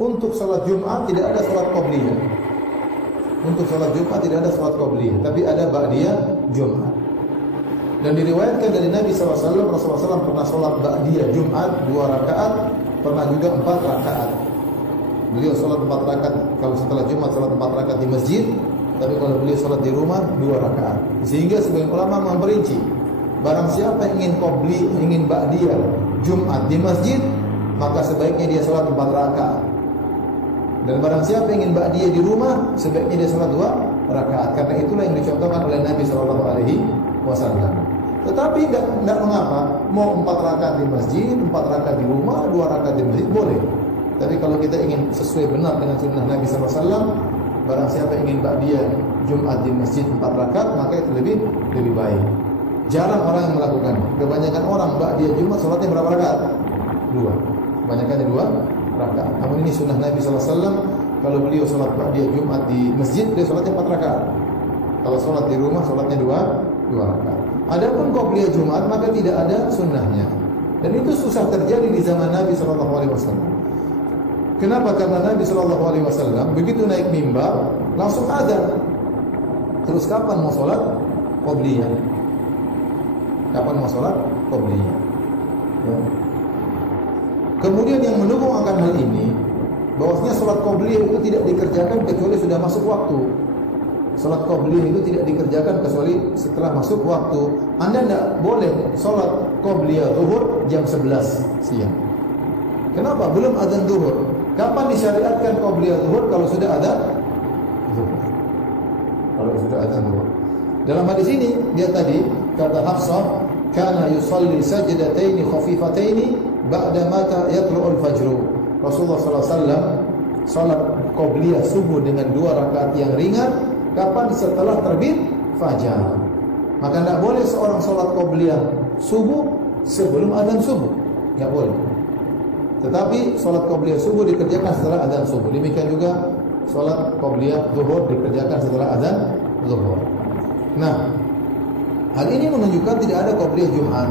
untuk salat Jumat tidak ada salat qabliyah. Untuk salat Jumat tidak ada salat qabliyah, tapi ada ba'diyah Jumat. Dan diriwayatkan dari Nabi SAW, Rasulullah SAW pernah salat ba'diyah Jumat 2 rakaat, pernah juga 4 rakaat. Beliau salat 4 rakaat kalau setelah Jumat, salat 4 rakaat di masjid, tapi kalau beliau salat di rumah 2 rakaat. Sehingga sebagian ulama memperinci, barang siapa yang ingin qabli, ingin ba'diyah Jumat di masjid, maka sebaiknya dia salat 4 rakaat. Dan barang siapa yang ingin ba'diyah di rumah, sebaiknya dia salat 2 rakaat. Karena itulah yang dicontohkan oleh Nabi SAW. Tetapi tidak mengapa, mau 4 rakaat di masjid, 4 rakaat di rumah, 2 rakaat di masjid, boleh. Tapi kalau kita ingin sesuai benar dengan sunnah Nabi SAW, barang siapa yang ingin ba'diyah Jumat di masjid 4 rakaat, maka itu lebih baik. Jarang orang yang melakukan. Kebanyakan orang ba'diyah Jumat salatnya berapa rakaat? 2. Kebanyakannya 2 rakaat. Namun ini sunnah Nabi SAW. Kalau beliau salat ba'diyah Jumat di masjid, dia salatnya 4 rakaat. Kalau salat di rumah, salatnya 2 rakaat. Adapun qabliyah Jumat, maka tidak ada sunnahnya. Dan itu susah terjadi di zaman Nabi SAW. Kenapa? Karena Nabi SAW begitu naik mimbar langsung azan. Terus kapan mau salat qabliyah? Kapan mau salat qabliyah? Ya. Kemudian yang mendukung akan hal ini, bahwasanya salat qabliyah itu tidak dikerjakan kecuali sudah masuk waktu. Salat qabliyah itu tidak dikerjakan kecuali setelah masuk waktu. Anda tidak boleh salat qabliyah zuhur jam 11 siang. Kenapa? Belum azan zuhur. Kapan disyariatkan qabliyah zuhur? Kalau sudah ada zuhur. Kalau sudah azan zuhur. Dalam hadis ini dia tadi kata Hafsah, kana yusalli sajdataini khafifataini ba'da mata yatlu'ul fajr. Rasulullah SAW salat qabliyah subuh dengan 2 rakaat yang ringan kapan? Setelah terbit fajar. Maka tidak boleh seorang salat qabliyah subuh sebelum azan subuh, tidak boleh. Tetapi salat qabliyah subuh dikerjakan setelah azan subuh. Demikian juga salat qabliyah zuhur dikerjakan setelah azan zuhur. Nah, hal ini menunjukkan tidak ada qabliyah Jumat.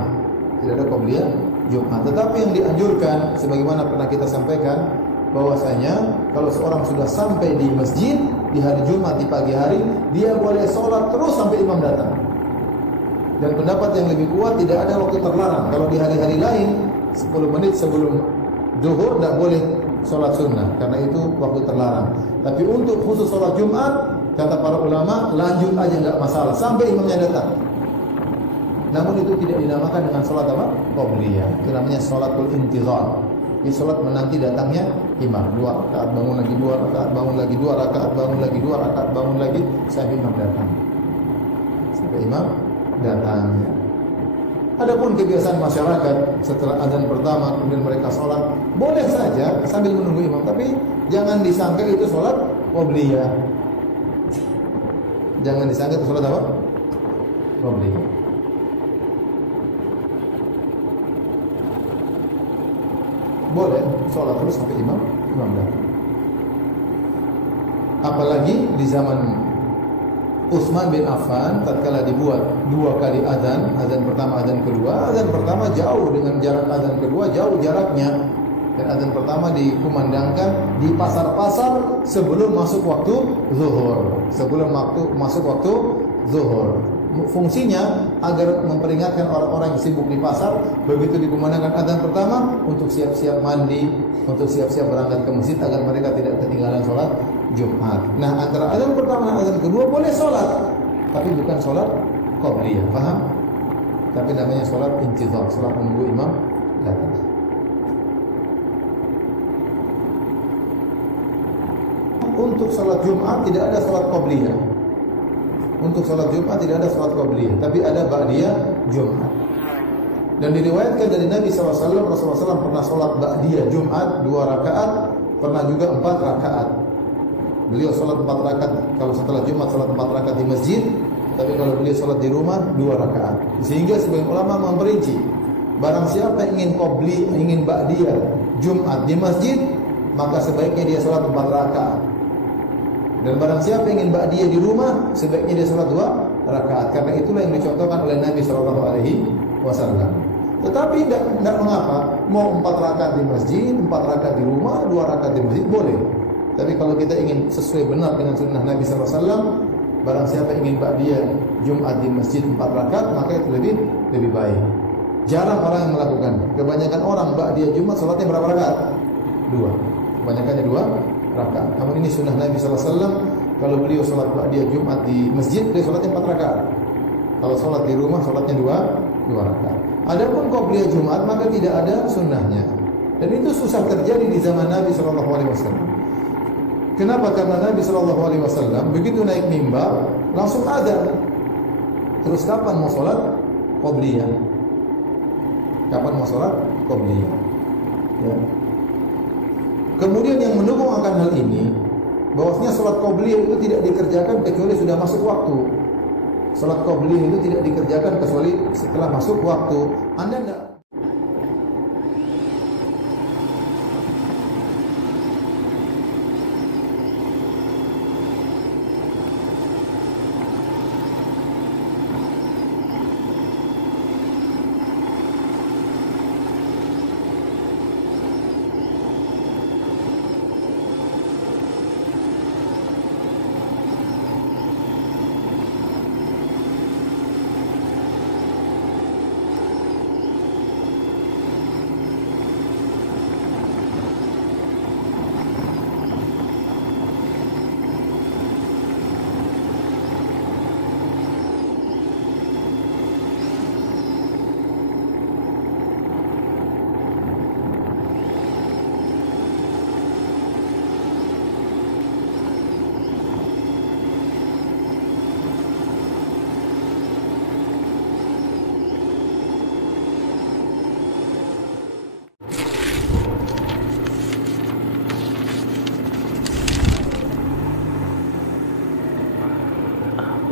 Tidak ada qabliyah Jumat. Tetapi yang dianjurkan sebagaimana pernah kita sampaikan, bahwasanya kalau seorang sudah sampai di masjid di hari Jumat di pagi hari, dia boleh sholat terus sampai imam datang. Dan pendapat yang lebih kuat, tidak ada waktu terlarang. Kalau di hari-hari lain 10 menit sebelum zuhur tidak boleh sholat sunnah, karena itu waktu terlarang. Tapi untuk khusus sholat Jumat, kata para ulama, lanjut aja nggak masalah sampai imamnya datang. Namun itu tidak dinamakan dengan sholat apa? Qabliyah. Itu namanya sholatul intizar. Ini sholat menanti datangnya imam. 2 rakaat bangun lagi, 2 rakaat bangun lagi, 2 rakaat bangun lagi, 2 rakaat bangun lagi sampai imam datang. Sampai imam datang. Adapun kebiasaan masyarakat setelah azan pertama kemudian mereka sholat, boleh saja sambil menunggu imam, tapi jangan disangka itu sholat qabliyah. Jangan disangka itu sholat apa? Qabliyah. Boleh sholat terus sampai imam datang. Apalagi di zaman Utsman bin Affan tatkala dibuat 2 kali azan pertama, azan kedua. Azan pertama jauh dengan jarak azan kedua jauh jaraknya. Dan azan pertama dikumandangkan di pasar-pasar sebelum masuk waktu zuhur. Sebelum masuk waktu zuhur. Fungsinya agar memperingatkan orang-orang yang sibuk di pasar, begitu dikumandangkan azan pertama untuk siap-siap mandi, untuk siap-siap berangkat ke masjid agar mereka tidak ketinggalan sholat Jumat. Nah, antara azan pertama dan azan kedua boleh sholat, tapi bukan sholat qabliyah, paham? Tapi namanya sholat intizar, sholat menunggu imam datang. Untuk sholat Jumat tidak ada sholat qabliyah. Untuk sholat Jumat tidak ada sholat qabliyah, tapi ada ba'diyah Jumat. Dan diriwayatkan dari Nabi SAW, Rasulullah SAW pernah sholat ba'diyah Jumat 2 rakaat, pernah juga 4 rakaat. Beliau sholat 4 rakaat kalau setelah Jumat, sholat 4 rakaat di masjid, tapi kalau beliau sholat di rumah 2 rakaat. Sehingga sebagian ulama memperinci, barang siapa yang ingin qabli, ingin ba'diyah Jumat di masjid, maka sebaiknya dia sholat 4 rakaat. Dan barang siapa yang ingin ba'diyah di rumah, sebaiknya dia sholat 2 rakaat. Karena itulah yang dicontohkan oleh Nabi SAW. Tetapi tidak mengapa, mau 4 rakaat di masjid, 4 rakaat di rumah, 2 rakaat di masjid, boleh. Tapi kalau kita ingin sesuai benar dengan sunnah Nabi SAW, barang siapa ingin ba'diyah Jumat di masjid 4 rakaat, maka itu lebih baik. Jarang orang yang melakukan. Kebanyakan orang ba'diyah Jumat salatnya berapa rakaat? 2. Kebanyakannya 2 rakaat. Namun ini sunnah Nabi SAW. Kalau beliau salat ba'diyah Jumat di masjid, beliau salatnya 4 rakaat. Kalau salat di rumah, salatnya 2 rakaat. Adapun qabliyah Jumat, maka tidak ada sunnahnya. Dan itu susah terjadi di zaman Nabi SAW. Kenapa? Karena Nabi SAW begitu naik mimbar langsung adzan. Terus kapan mau sholat qabliyah? Kapan mau sholat qabliyah? Ya. Kemudian yang mendukung akan hal ini, bahwasanya sholat qabliyah itu tidak dikerjakan kecuali sudah masuk waktu. Sholat qabliyah itu tidak dikerjakan kecuali setelah masuk waktu. Anda tidak.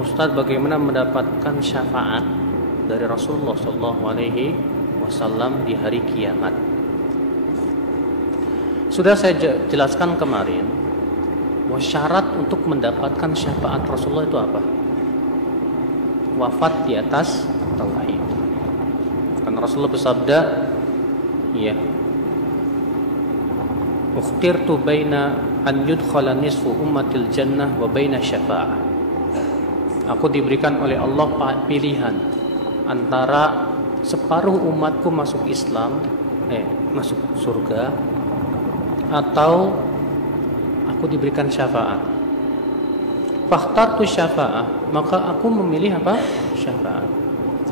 Ustaz, bagaimana mendapatkan syafaat dari Rasulullah SAW di hari kiamat? Sudah saya jelaskan kemarin bahwa syarat untuk mendapatkan syafaat Rasulullah itu apa? Wafat di atas tauhid. Karena Rasulullah bersabda, ya, ukhtirtu baina an yudkhala nisfu ummatil jannah wa baina syafa'ah. Aku diberikan oleh Allah pilihan antara separuh umatku masuk Islam, masuk surga, atau aku diberikan syafaat. Fakhtartu syafa'ah, maka aku memilih apa? Syafaat.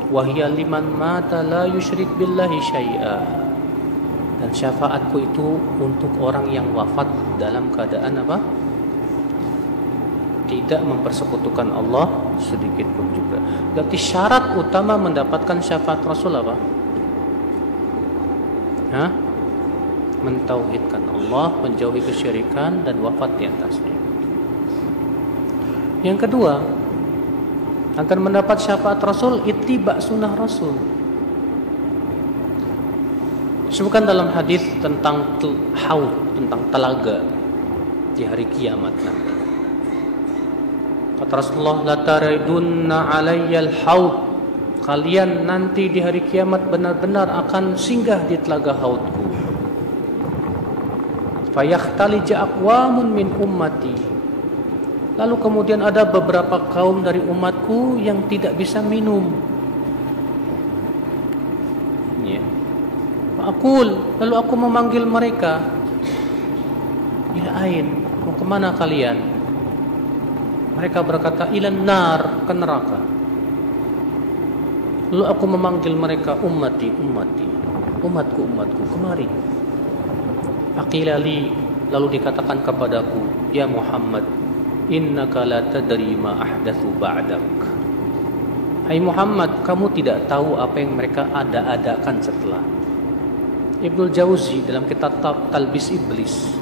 Wa hiya liman mata la yusyrik billahi syai'a. Dan syafaatku itu untuk orang yang wafat dalam keadaan apa? Tidak mempersekutukan Allah sedikit pun juga. Berarti syarat utama mendapatkan syafaat Rasul apa? Mentauhidkan Allah, menjauhi kesyirikan, dan wafat di atasnya. Yang kedua, agar mendapat syafaat Rasul, ittiba sunnah Rasul. Disebutkan dalam hadis tentang haud, tentang telaga di hari kiamat nanti. Kata Rasulullah, la taridunna alayyal haud. Kalian nanti di hari kiamat benar-benar akan singgah di telaga haudku. Fayahtalija aqwamun min ummati. Lalu kemudian ada beberapa kaum dari umatku yang tidak bisa minum. Ya. Lalu aku memanggil mereka. Ya ain, mau kemana kalian? Mereka berkata, ilan nar, ke neraka. Lalu aku memanggil mereka, ummati, umatku, kemari. Aqilali, lalu dikatakan kepadaku, ya Muhammad, innaka la tadri ma ahdatsu ba'dak. Hai Muhammad, kamu tidak tahu apa yang mereka ada-adakan setelah. Ibnu Jauzi dalam kitab Talbis Iblis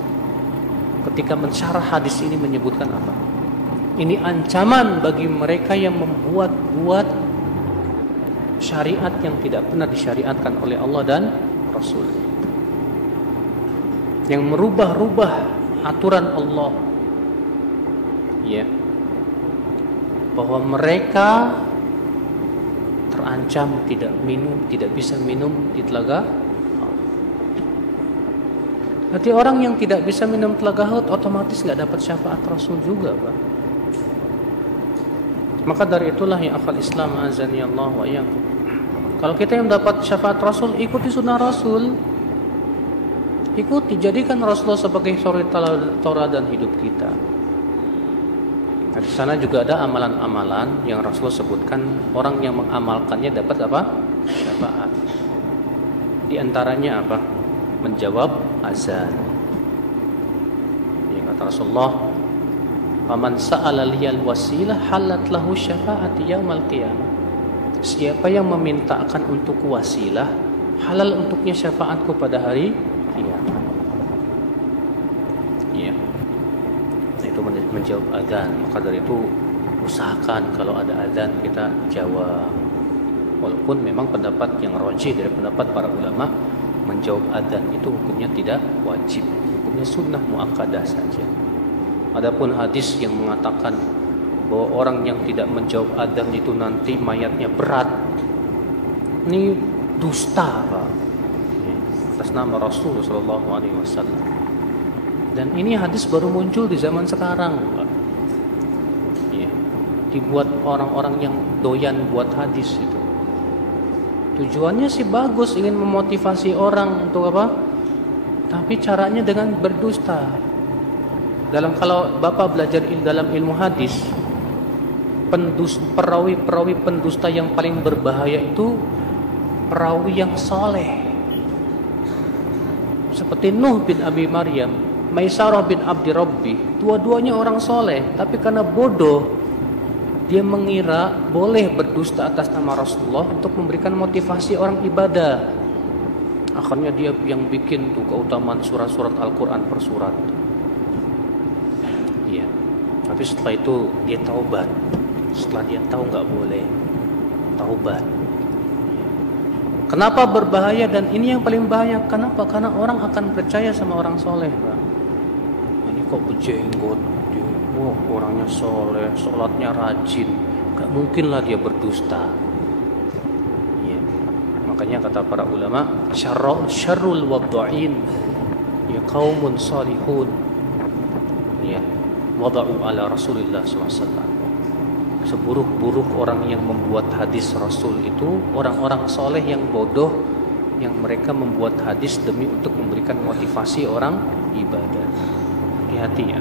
ketika mensyarah hadis ini menyebutkan apa? Ini ancaman bagi mereka yang membuat-buat syariat yang tidak pernah disyariatkan oleh Allah dan Rasul, yang merubah-rubah aturan Allah, ya, bahwa mereka terancam tidak bisa minum di telaga. Berarti orang yang tidak bisa minum telaga haud otomatis nggak dapat syafaat Rasul juga, Pak. Maka dari itulah ya akhal Islam azani Allah wa iyyakum. Kalau kita yang dapat syafaat Rasul, ikuti sunnah Rasul. Ikuti, jadikan Rasulullah sebagai suri tauladan hidup kita. Nah, di sana juga ada amalan-amalan yang Rasulullah sebutkan orang yang mengamalkannya dapat apa? Syafaat. Di antaranya apa? Menjawab azan. Ya, kata Rasulullah, "Faman sa'ala liyal wasilah halat lahu syafa'ati yaumal qiyamah." Siapa yang memintakan untuk wasilah, halal untuknya syafaatku pada hari kiamat. Ya. Nah, itu menjawab azan. Maka dari itu usahakan kalau ada azan kita jawab. Walaupun memang pendapat yang rajih dari pendapat para ulama, menjawab adzan itu hukumnya tidak wajib, hukumnya sunnah muakkadah saja. Adapun hadis yang mengatakan bahwa orang yang tidak menjawab adzan itu nanti mayatnya berat, ini dusta, Pak, atas nama Rasulullah SAW. Dan ini hadis baru muncul di zaman sekarang, Pak. Ya, dibuat orang-orang yang doyan buat hadis itu. Tujuannya sih bagus, ingin memotivasi orang untuk apa? Tapi caranya dengan berdusta. Kalau Bapak belajar dalam ilmu hadis, perawi pendusta yang paling berbahaya itu perawi yang soleh. Seperti Nuh bin Abi Maryam, Maisarah bin Abdi Rabbi, dua-duanya orang soleh, tapi karena bodoh dia mengira boleh berdusta atas nama Rasulullah untuk memberikan motivasi orang ibadah. Akhirnya dia yang bikin tuh keutamaan surat-surat Al-Quran per surat. Iya. Tapi setelah itu dia taubat. Setelah dia tahu nggak boleh, taubat. Kenapa berbahaya? Dan ini yang paling bahaya. Kenapa? Karena orang akan percaya sama orang soleh, Pak. Ini kok berjenggot, oh, orangnya soleh, sholatnya rajin, gak mungkin lah dia berdusta. Ya. Makanya kata para ulama, syarrul wadda'in ya qaumun salihun ya wada'u ala Rasulillah SAW. Seburuk-buruk orang yang membuat hadis Rasul itu orang-orang soleh yang bodoh, yang mereka membuat hadis demi untuk memberikan motivasi orang ibadah. Hati-hati ya.